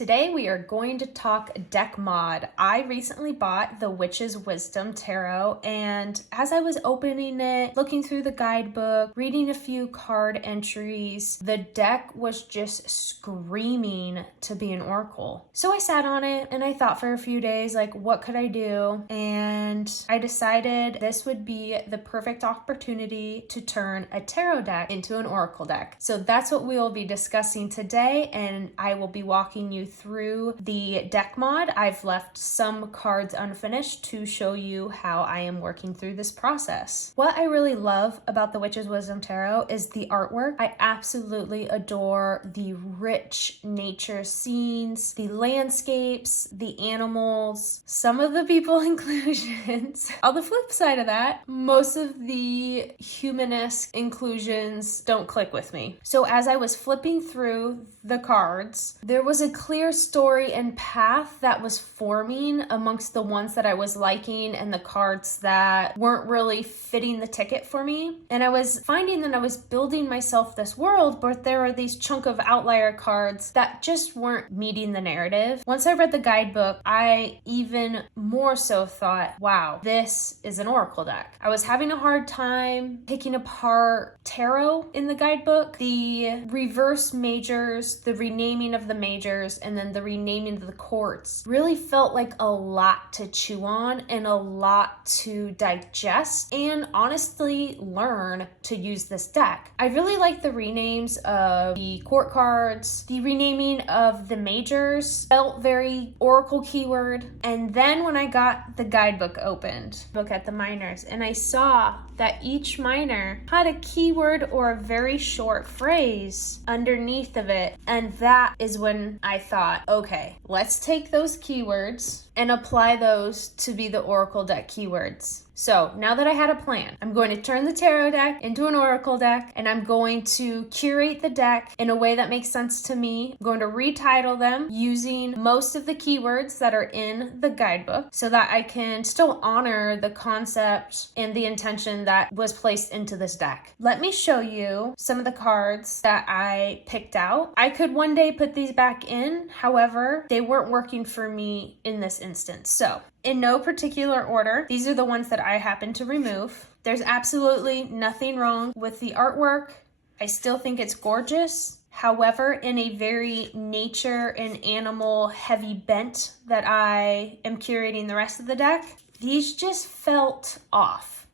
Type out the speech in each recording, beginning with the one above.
Today we are going to talk deck mod. I recently bought the Witch's Wisdom Tarot, and as I was opening it, looking through the guidebook, reading a few card entries, the deck was just screaming to be an oracle. So I sat on it and I thought for a few days, like, what could I do? And I decided this would be the perfect opportunity to turn a tarot deck into an oracle deck. So that's what we will be discussing today, and I will be walking you through the deck mod. I've left some cards unfinished to show you how I am working through this process. What I really love about the Witch's Wisdom Tarot is the artwork. I absolutely adore the rich nature scenes, the landscapes, the animals, some of the people inclusions. On the flip side of that, most of the humanesque inclusions don't click with me. So as I was flipping through the cards, there was a clear story and path that was forming amongst the ones that I was liking and the cards that weren't really fitting the ticket for me. And I was finding that I was building myself this world, but there were these chunk of outlier cards that just weren't meeting the narrative. Once I read the guidebook, I even more so thought, wow, this is an oracle deck. I was having a hard time picking apart tarot in the guidebook. The reverse majors, the renaming of the majors, and then the renaming of the courts really felt like a lot to chew on and a lot to digest and honestly learn to use this deck. I really like the renames of the court cards. The renaming of the majors felt very oracle keyword. And then when I got the guidebook opened, look at the minors, and I saw that each minor had a keyword or a very short phrase underneath of it. And that is when I thought, okay, let's take those keywords and apply those to be the oracle deck keywords. So now that I had a plan, I'm going to turn the tarot deck into an oracle deck, and I'm going to curate the deck in a way that makes sense to me. I'm going to retitle them using most of the keywords that are in the guidebook so that I can still honor the concept and the intention that was placed into this deck. Let me show you some of the cards that I picked out. I could one day put these back in, however, they weren't working for me in this instance. So in no particular order, these are the ones that I happen to remove. There's absolutely nothing wrong with the artwork. I still think it's gorgeous. However, in a very nature and animal heavy bent that I am curating the rest of the deck, these just felt off.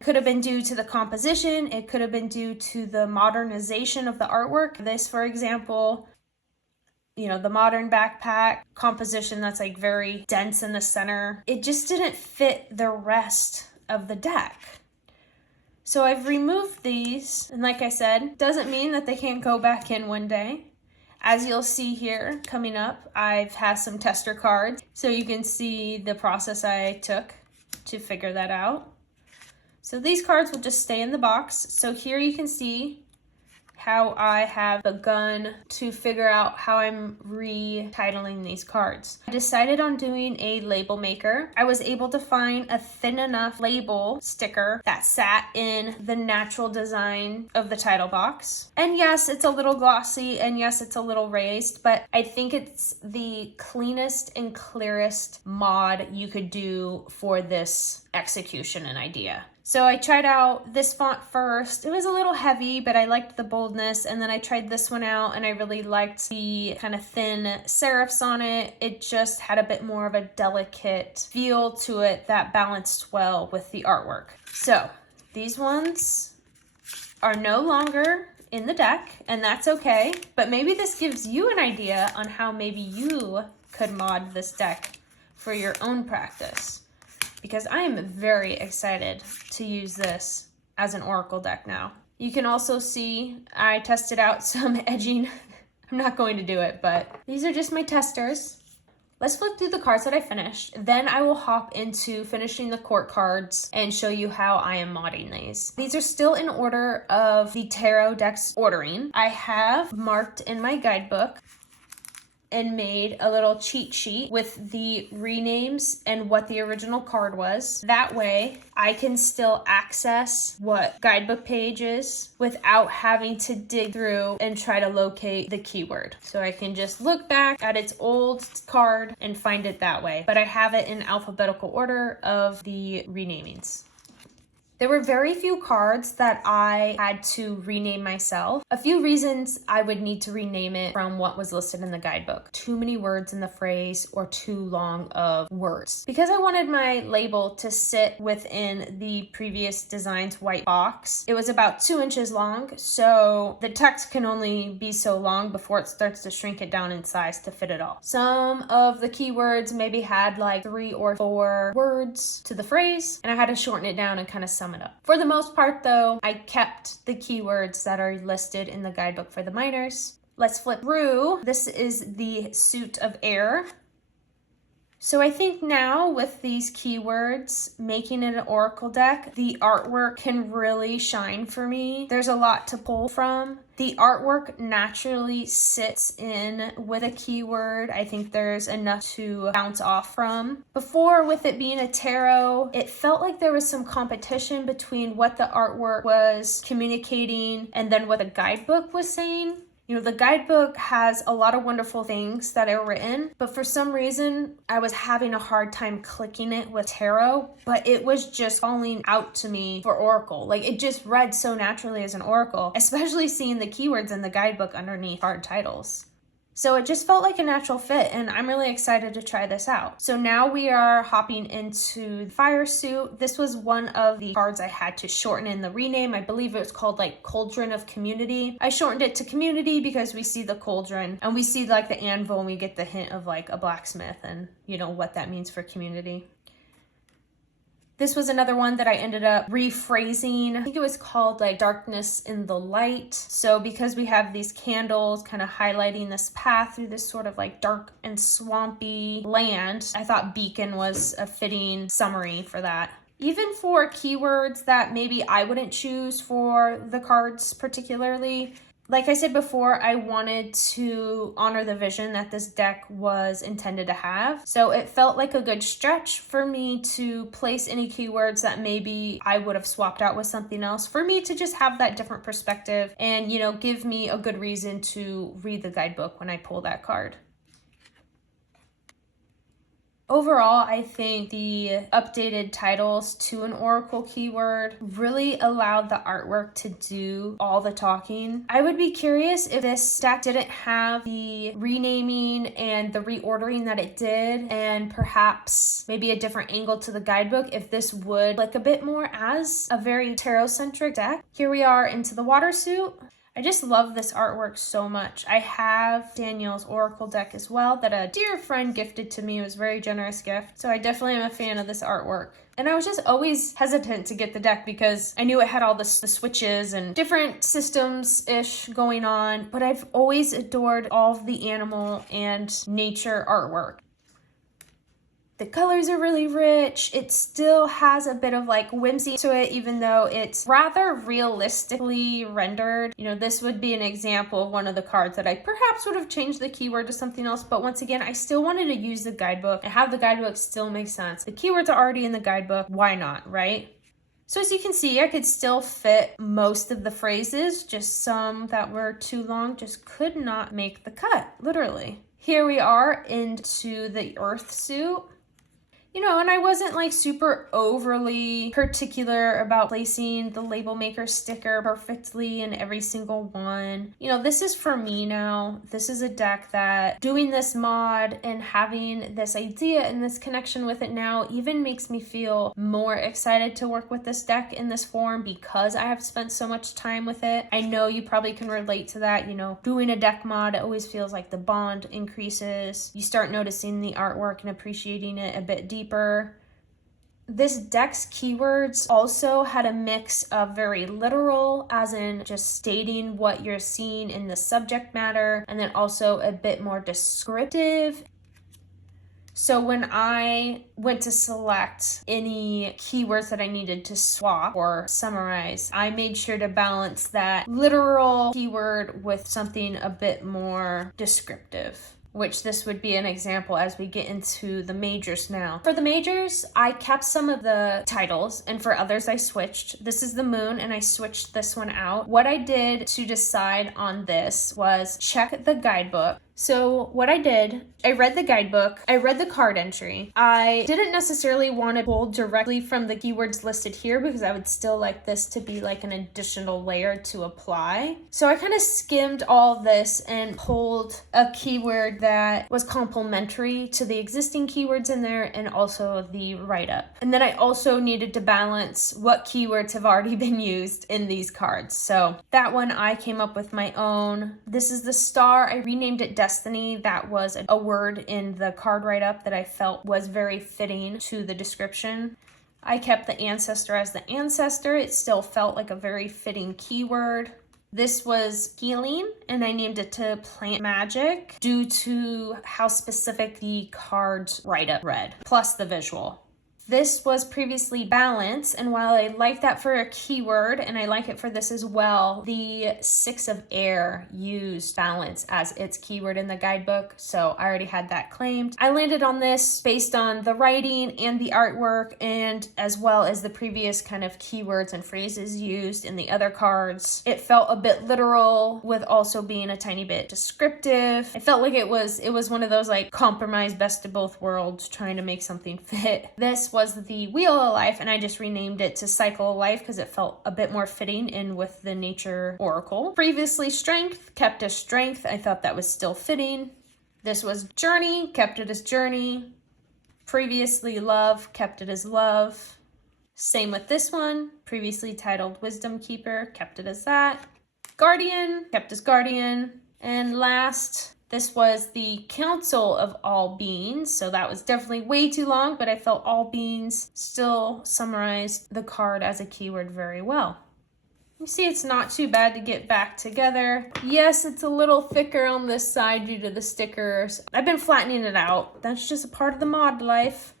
It could have been due to the composition. It could have been due to the modernization of the artwork. This, for example, the modern backpack composition that's like very dense in the center. It just didn't fit the rest of the deck. So I've removed these, and like I said, doesn't mean that they can't go back in one day. As you'll see here coming up, I've had some tester cards, so you can see the process I took to figure that out. So these cards will just stay in the box. So here you can see how I have begun to figure out how I'm retitling these cards. I decided on doing a label maker. I was able to find a thin enough label sticker that sat in the natural design of the title box. And yes, it's a little glossy, and yes, it's a little raised, but I think it's the cleanest and clearest mod you could do for this execution and idea. So I tried out this font first. It was a little heavy, but I liked the boldness. And then I tried this one out, and I really liked the kind of thin serifs on it. It just had a bit more of a delicate feel to it that balanced well with the artwork. So these ones are no longer in the deck, and that's okay. But maybe this gives you an idea on how maybe you could mod this deck for your own practice, because I am very excited to use this as an oracle deck now. You can also see I tested out some edging. I'm not going to do it, but these are just my testers. Let's flip through the cards that I finished. Then I will hop into finishing the court cards and show you how I am modding these. These are still in order of the tarot deck's ordering. I have marked in my guidebook and made a little cheat sheet with the renames and what the original card was. That way I can still access what guidebook page is without having to dig through and try to locate the keyword. So I can just look back at its old card and find it that way. But I have it in alphabetical order of the renamings. There were very few cards that I had to rename myself. A few reasons I would need to rename it from what was listed in the guidebook. Too many words in the phrase or too long of words. Because I wanted my label to sit within the previous design's white box, it was about 2 inches long, so the text can only be so long before it starts to shrink it down in size to fit it all. Some of the keywords maybe had like 3 or 4 words to the phrase, and I had to shorten it down and kind of sum it up. For the most part though, I kept the keywords that are listed in the guidebook for the minors. Let's flip through. This is the suit of air. So I think now with these keywords, making it an oracle deck, the artwork can really shine for me. There's a lot to pull from. The artwork naturally sits in with a keyword. I think there's enough to bounce off from. Before, with it being a tarot, it felt like there was some competition between what the artwork was communicating and then what the guidebook was saying. You know, the guidebook has a lot of wonderful things that are written, but for some reason, I was having a hard time clicking it with tarot, but it was just calling out to me for oracle. Like, it just read so naturally as an oracle, especially seeing the keywords in the guidebook underneath card titles. So it just felt like a natural fit, and I'm really excited to try this out. So now we are hopping into the fire suit. This was one of the cards I had to shorten in the rename. I believe it was called like Cauldron of Community. I shortened it to Community because we see the cauldron and we see like the anvil and we get the hint of like a blacksmith and you know what that means for community. This was another one that I ended up rephrasing. I think it was called like Darkness in the Light. So because we have these candles kind of highlighting this path through this sort of like dark and swampy land, I thought beacon was a fitting summary for that. Even for keywords that maybe I wouldn't choose for the cards particularly, like I said before, I wanted to honor the vision that this deck was intended to have. So it felt like a good stretch for me to place any keywords that maybe I would have swapped out with something else, for me to just have that different perspective and, you know, give me a good reason to read the guidebook when I pull that card. Overall, I think the updated titles to an oracle keyword really allowed the artwork to do all the talking. I would be curious if this deck didn't have the renaming and the reordering that it did, and perhaps maybe a different angle to the guidebook, if this would like a bit more as a very tarot-centric deck. Here we are into the water suit. I just love this artwork so much. I have Danielle's Oracle deck as well that a dear friend gifted to me. It was a very generous gift. So I definitely am a fan of this artwork. And I was just always hesitant to get the deck because I knew it had all the switches and different systems-ish going on. But I've always adored all of the animal and nature artwork. The colors are really rich. It still has a bit of like whimsy to it, even though it's rather realistically rendered. You know, this would be an example of one of the cards that I perhaps would have changed the keyword to something else. But once again, I still wanted to use the guidebook and have the guidebook still make sense. The keywords are already in the guidebook. Why not, right? So as you can see, I could still fit most of the phrases, just some that were too long just could not make the cut, literally. Here we are into the earth suit. You know, and I wasn't like super overly particular about placing the label maker sticker perfectly in every single one. You know, this is for me now. This is a deck that doing this mod and having this idea and this connection with it now even makes me feel more excited to work with this deck in this form because I have spent so much time with it. I know you probably can relate to that. You know, doing a deck mod, it always feels like the bond increases. You start noticing the artwork and appreciating it a bit deeper. This deck's keywords also had a mix of very literal, as in just stating what you're seeing in the subject matter, and then also a bit more descriptive. So when I went to select any keywords that I needed to swap or summarize, I made sure to balance that literal keyword with something a bit more descriptive. which this would be an example as we get into the majors now. For the majors, I kept some of the titles, and for others I switched. This is the moon, and I switched this one out. What I did to decide on this was check the guidebook. So what I did, I read the guidebook, I read the card entry. I didn't necessarily want to pull directly from the keywords listed here because I would still like this to be like an additional layer to apply. So I kind of skimmed all this and pulled a keyword that was complementary to the existing keywords in there and also the write-up. And then I also needed to balance what keywords have already been used in these cards. So that one I came up with my own. This is the star. I renamed it Destiny. That was a word in the card write-up that I felt was very fitting to the description. I kept the ancestor as the ancestor. It still felt like a very fitting keyword. This was healing, and I named it to plant magic due to how specific the card's write-up read, plus the visual. This was previously balance, and while I like that for a keyword, and I like it for this as well, the 6 of air used balance as its keyword in the guidebook, so I already had that claimed. I landed on this based on the writing and the artwork, and as well as the previous kind of keywords and phrases used in the other cards. It felt a bit literal with also being a tiny bit descriptive. I felt like it was one of those like compromise best of both worlds, trying to make something fit. This was the Wheel of Life, and I just renamed it to Cycle of Life because it felt a bit more fitting in with the nature oracle. Previously Strength, kept as Strength. I thought that was still fitting. This was Journey, kept it as Journey. Previously Love, kept it as Love. Same with this one, previously titled Wisdom Keeper, kept it as that. Guardian, kept as Guardian. And last, this was the Council of All Beings, so that was definitely way too long, but I felt All Beings still summarized the card as a keyword very well. You see it's not too bad to get back together. Yes, it's a little thicker on this side due to the stickers. I've been flattening it out. That's just a part of the mod life.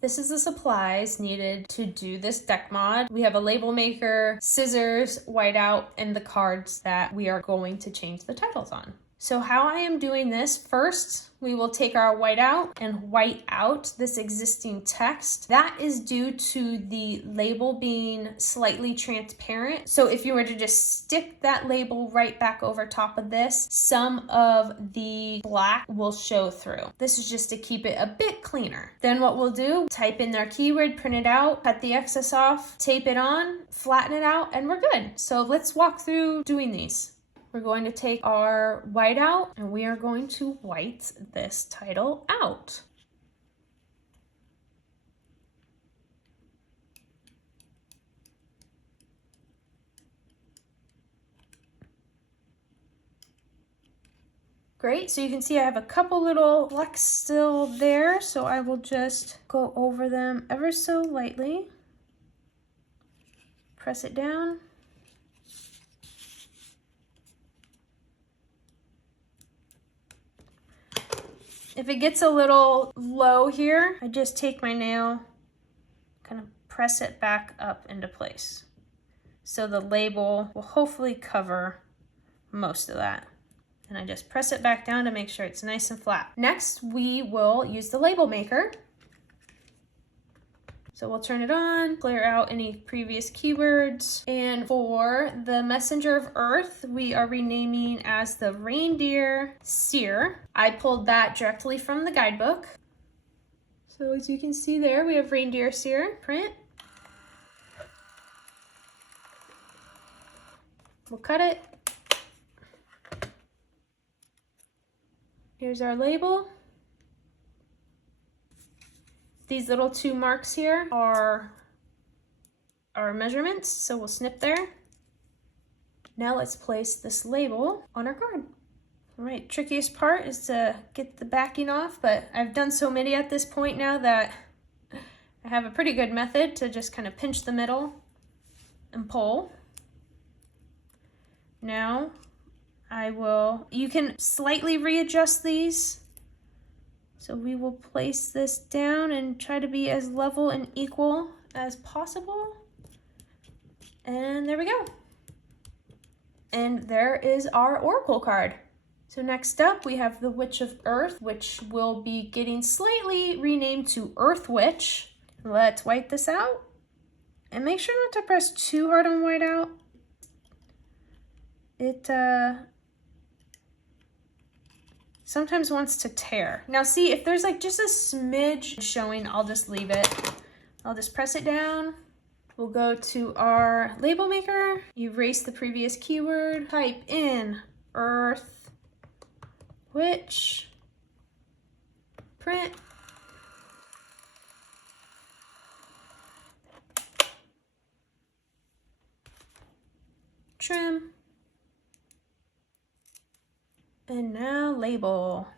This is the supplies needed to do this deck mod. We have a label maker, scissors, whiteout, and the cards that we are going to change the titles on. So how I am doing this, first, we will take our whiteout and white out this existing text. That is due to the label being slightly transparent. So if you were to just stick that label right back over top of this, some of the black will show through. This is just to keep it a bit cleaner. Then what we'll do, type in our keyword, print it out, cut the excess off, tape it on, flatten it out, and we're good. So let's walk through doing these. We're going to take our whiteout and we are going to white this title out. Great, so you can see I have a couple little flecks still there, so I will just go over them ever so lightly. Press it down. If it gets a little low here, I just take my nail, kind of press it back up into place. So the label will hopefully cover most of that. And I just press it back down to make sure it's nice and flat. Next, we will use the label maker. So we'll turn it on, clear out any previous keywords. And for the Messenger of Earth, we are renaming as the Reindeer Seer. I pulled that directly from the guidebook. So as you can see there, we have Reindeer Seer print. We'll cut it. Here's our label. These little 2 marks here are our measurements, so we'll snip there. Now let's place this label on our card. All right, trickiest part is to get the backing off, but I've done so many at this point now that I have a pretty good method to just kind of pinch the middle and pull. Now you can slightly readjust these. So we will place this down and try to be as level and equal as possible. And there we go. And there is our Oracle card. So next up, we have the Witch of Earth, which will be getting slightly renamed to Earth Witch. Let's white this out. And make sure not to press too hard on white out. It sometimes wants to tear. Now see, if there's like just a smidge showing, I'll just leave it. I'll just press it down. We'll go to our label maker, erase the previous keyword, type in Earth Witch, print. Trim. And now label.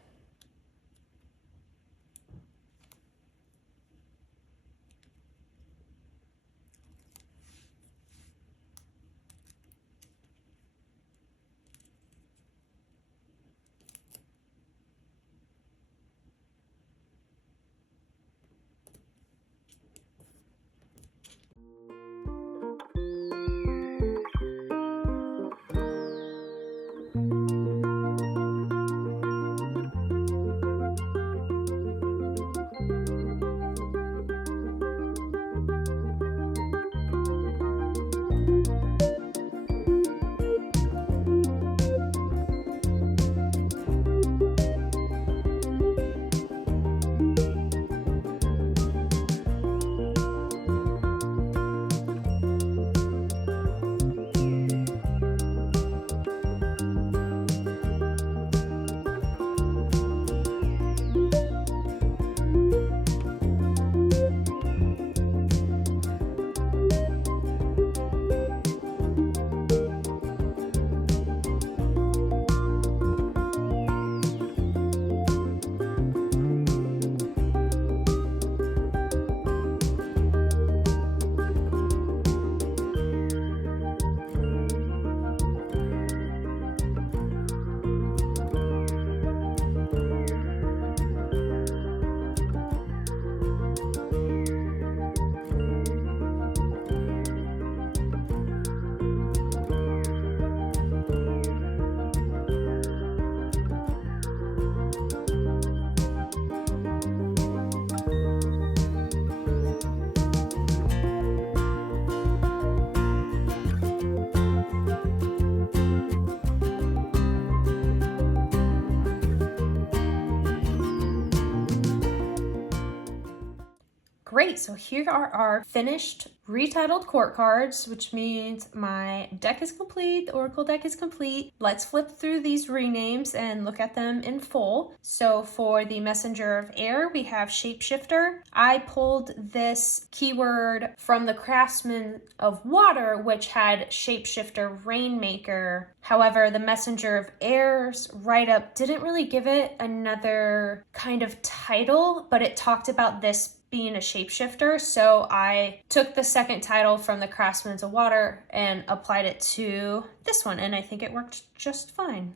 Great, so here are our finished retitled court cards, which means my deck is complete, the Oracle deck is complete. Let's flip through these renames and look at them in full. So for the Messenger of Air, we have Shapeshifter. I pulled this keyword from the Craftsman of Water, which had Shapeshifter Rainmaker. However, the Messenger of Air's write-up didn't really give it another kind of title, but it talked about this being a shapeshifter, so I took the second title from the Craftsman's of Water and applied it to this one, and I think it worked just fine.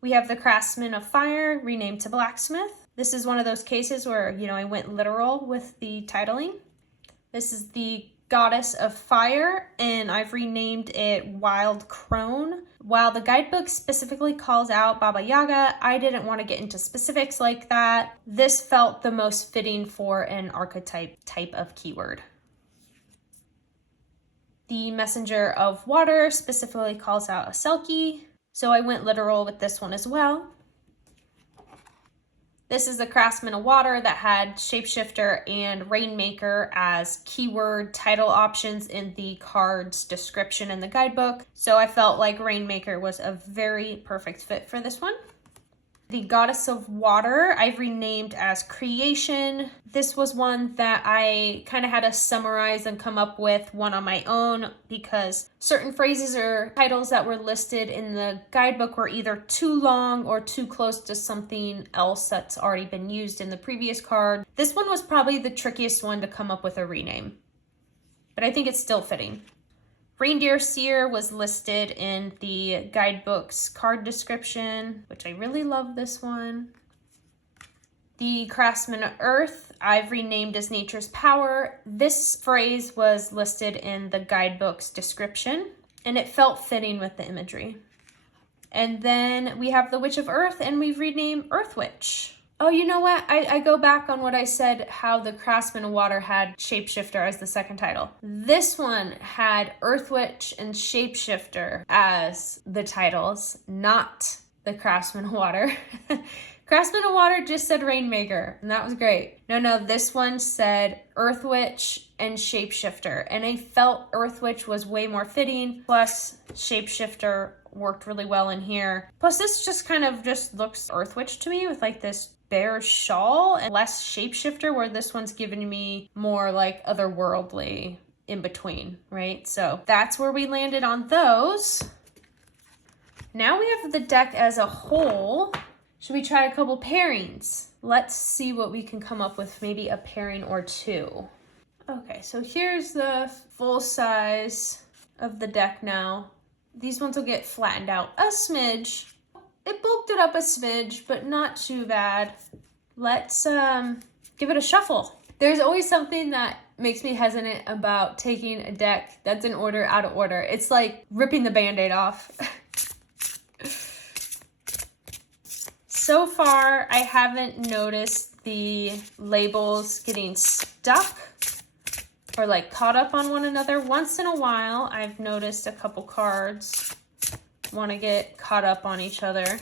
We have the Craftsman of Fire renamed to Blacksmith. This is one of those cases where, you know, I went literal with the titling. This is the Goddess of Fire, and I've renamed it Wild Crone. While the guidebook specifically calls out Baba Yaga, I didn't want to get into specifics like that. This felt the most fitting for an archetype type of keyword. The Messenger of Water specifically calls out a Selkie, so I went literal with this one as well. This is the Craftsman of Water that had Shapeshifter and Rainmaker as keyword title options in the card's description in the guidebook. So I felt like Rainmaker was a very perfect fit for this one. The Goddess of Water, I've renamed as Creation. This was one that I kind of had to summarize and come up with one on my own because certain phrases or titles that were listed in the guidebook were either too long or too close to something else that's already been used in the previous card. This one was probably the trickiest one to come up with a rename, but I think it's still fitting. Reindeer Seer was listed in the guidebook's card description, which I really love this one. The Craftsman of Earth, I've renamed as Nature's Power. This phrase was listed in the guidebook's description, and it felt fitting with the imagery. And then we have the Witch of Earth, and we've renamed Earth Witch. Oh, you know what? I go back on what I said, how the Craftsman of Water had Shapeshifter as the second title. This one had Earth Witch and Shapeshifter as the titles, not the Craftsman of Water. Craftsman of Water just said Rainmaker, and that was great. No, this one said Earth Witch and Shapeshifter, and I felt Earth Witch was way more fitting, plus Shapeshifter worked really well in here. Plus this just kind of just looks Earth Witch to me with like this bear shawl and less Shapeshifter, where this one's giving me more like otherworldly in between, right? So that's where we landed on those. Now we have the deck as a whole. Should we try a couple pairings? Let's see what we can come up with, maybe a pairing or two. Okay, so here's the full size of the deck now. These ones will get flattened out a smidge. It bulked it up a smidge, but not too bad. Let's give it a shuffle. There's always something that makes me hesitant about taking a deck that's in order out of order. It's like ripping the Band-Aid off. So far, I haven't noticed the labels getting stuck or like caught up on one another. Once in a while, I've noticed a couple cards want to get caught up on each other.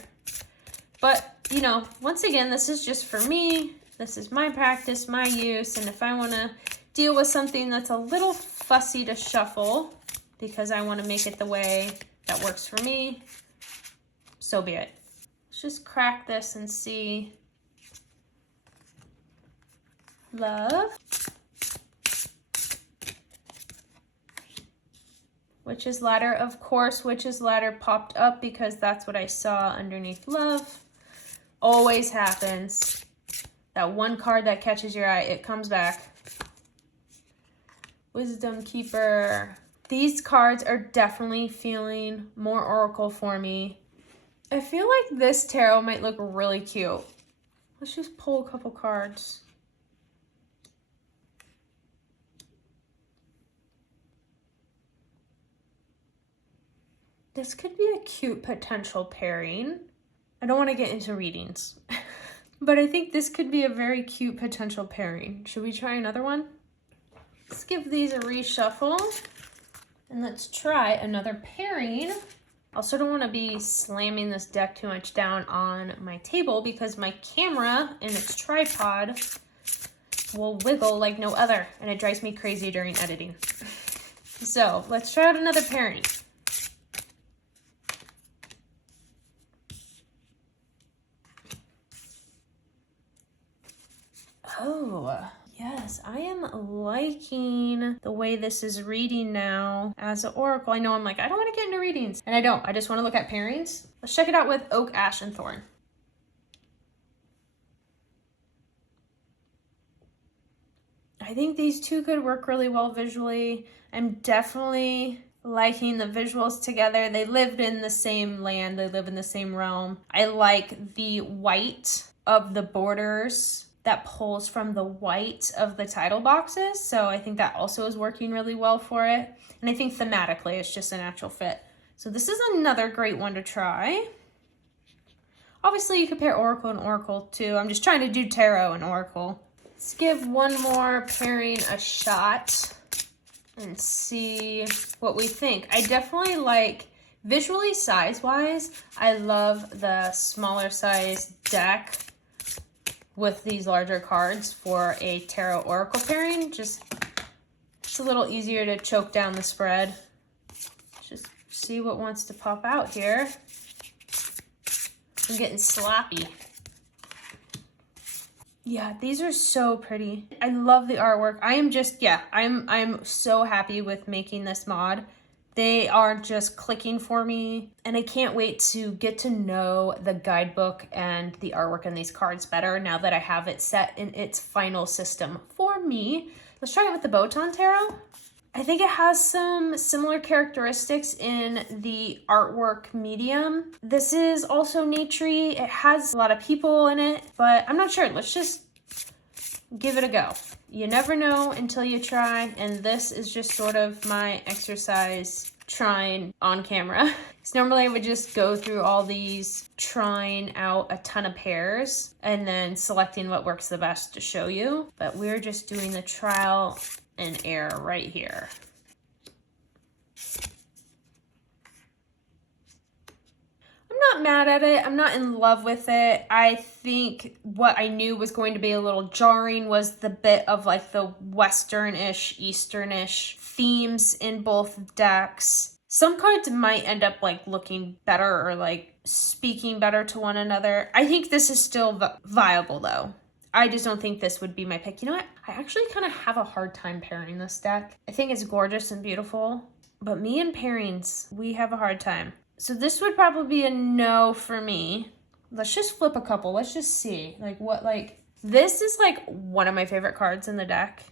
But, you know, once again, this is just for me. This is my practice, my use. And if I want to deal with something that's a little fussy to shuffle because I want to make it the way that works for me, so be it. Let's just crack this and see. Love. Witch's Ladder, of course, Witch's Ladder popped up because that's what I saw underneath love. Always happens. That one card that catches your eye, it comes back. Wisdom Keeper. These cards are definitely feeling more Oracle for me. I feel like this tarot might look really cute. Let's just pull a couple cards. This could be a cute potential pairing. I don't want to get into readings, but I think this could be a very cute potential pairing. Should we try another one? Let's give these a reshuffle and let's try another pairing. Also don't want to be slamming this deck too much down on my table because my camera and its tripod will wiggle like no other, and it drives me crazy during editing. So let's try out another pairing. Oh, yes, I am liking the way this is reading now as an oracle. I know I'm like, I don't want to get into readings, and I don't. I just want to look at pairings. Let's check it out with Oak, Ash, and Thorn. I think these two could work really well visually. I'm definitely liking the visuals together. They lived in the same land. They live in the same realm. I like the white of the borders that pulls from the white of the title boxes. So I think that also is working really well for it. And I think thematically it's just a natural fit. So this is another great one to try. Obviously you could pair Oracle and Oracle too. I'm just trying to do Tarot and Oracle. Let's give one more pairing a shot and see what we think. I definitely like, visually size-wise, I love the smaller size deck with these larger cards for a Tarot Oracle pairing. Just, it's a little easier to choke down the spread. Just see what wants to pop out here. I'm getting sloppy. Yeah, these are so pretty. I love the artwork. I am just, yeah, I'm so happy with making this mod. They are just clicking for me, and I can't wait to get to know the guidebook and the artwork in these cards better now that I have it set in its final system for me. Let's try it with the Botan Tarot. I think it has some similar characteristics in the artwork medium. This is also naturey. It has a lot of people in it, but I'm not sure. Let's just give it a go. You never know until you try, and this is just sort of my exercise trying on camera. Because normally I would just go through all these, trying out a ton of pairs and then selecting what works the best to show you. But we're just doing the trial and error right here. I'm not mad at it. I'm not in love with it. I think what I knew was going to be a little jarring was the bit of like the Western-ish, Eastern-ish themes in both decks. Some cards might end up like looking better or like speaking better to one another. I think this is still viable though. I just don't think this would be my pick. You know what? I actually kind of have a hard time pairing this deck. I think it's gorgeous and beautiful, but me and pairings, we have a hard time. So this would probably be a no for me. Let's just flip a couple. Let's just see like what, like, this is like one of my favorite cards in the deck.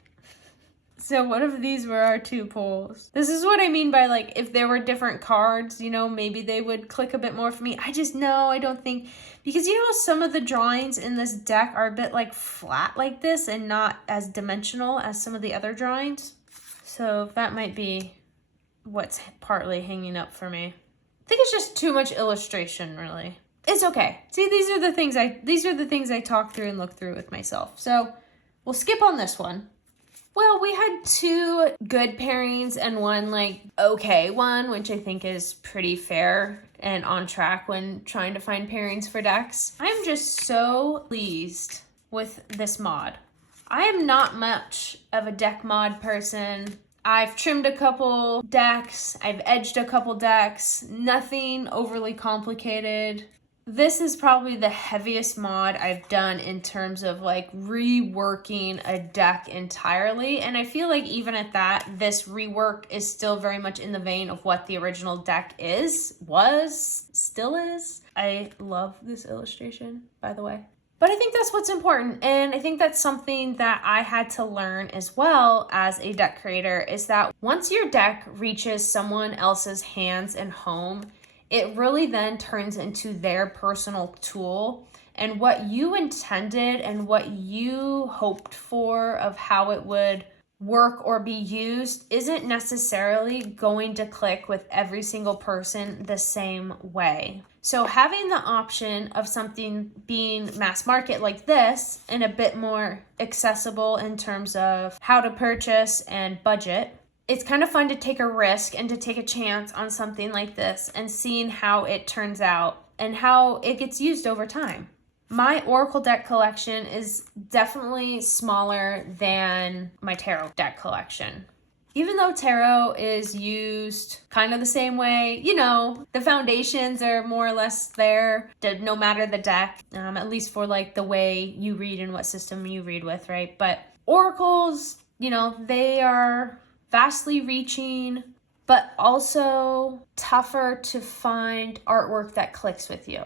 So what if these were our two pulls? This is what I mean by like, if there were different cards, you know, maybe they would click a bit more for me. I just know, I don't think, because you know, some of the drawings in this deck are a bit like flat like this and not as dimensional as some of the other drawings. So that might be what's partly hanging up for me. I think it's just too much illustration, really. It's okay. See, these are the things I talk through and look through with myself. So we'll skip on this one. Well, we had two good pairings and one like okay one, which I think is pretty fair and on track when trying to find pairings for decks. I'm just so pleased with this mod. I am not much of a deck mod person. I've trimmed a couple decks, I've edged a couple decks, nothing overly complicated. This is probably the heaviest mod I've done in terms of like reworking a deck entirely. And I feel like even at that, this rework is still very much in the vein of what the original deck still is. I love this illustration, by the way. But I think that's what's important. And I think that's something that I had to learn as well as a deck creator, is that once your deck reaches someone else's hands and home, it really then turns into their personal tool. And what you intended and what you hoped for of how it would work or be used isn't necessarily going to click with every single person the same way. So having the option of something being mass market like this and a bit more accessible in terms of how to purchase and budget, it's kind of fun to take a risk and to take a chance on something like this and seeing how it turns out and how it gets used over time. My Oracle deck collection is definitely smaller than my tarot deck collection. Even though tarot is used kind of the same way, you know, the foundations are more or less there, no matter the deck, at least for like the way you read and what system you read with, right? But oracles, you know, they are vastly reaching, but also tougher to find artwork that clicks with you.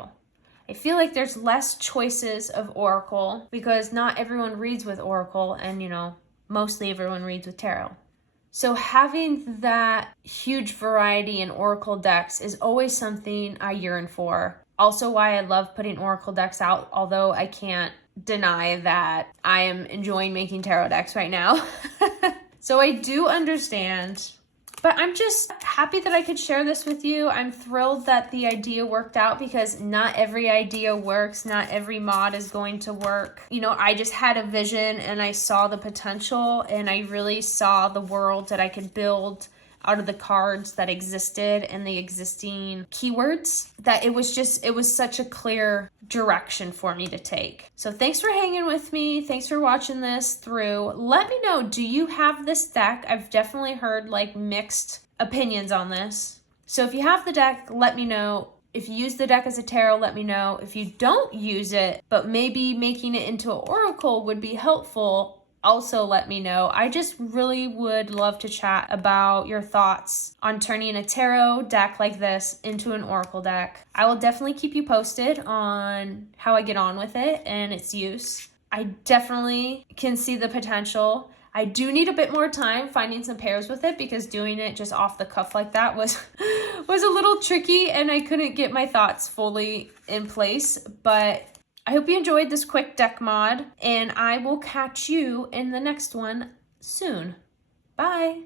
I feel like there's less choices of oracle because not everyone reads with oracle and, you know, mostly everyone reads with tarot. So having that huge variety in oracle decks is always something I yearn for. Also why I love putting oracle decks out, although I can't deny that I am enjoying making tarot decks right now. So I do understand, but I'm just happy that I could share this with you. I'm thrilled that the idea worked out because not every idea works. Not every mod is going to work. You know, I just had a vision and I saw the potential and I really saw the world that I could build out of the cards that existed and the existing keywords, that it was such a clear direction for me to take. So thanks for hanging with me. Thanks for watching this through. Let me know, do you have this deck? I've definitely heard like mixed opinions on this. So if you have the deck, let me know. If you use the deck as a tarot, let me know. If you don't use it, but maybe making it into an oracle would be helpful, also let me know. I just really would love to chat about your thoughts on turning a tarot deck like this into an oracle deck. I will definitely keep you posted on how I get on with it and its use. I definitely can see the potential. I do need a bit more time finding some pairs with it because doing it just off the cuff like that was a little tricky and I couldn't get my thoughts fully in place, but I hope you enjoyed this quick deck mod, and I will catch you in the next one soon. Bye!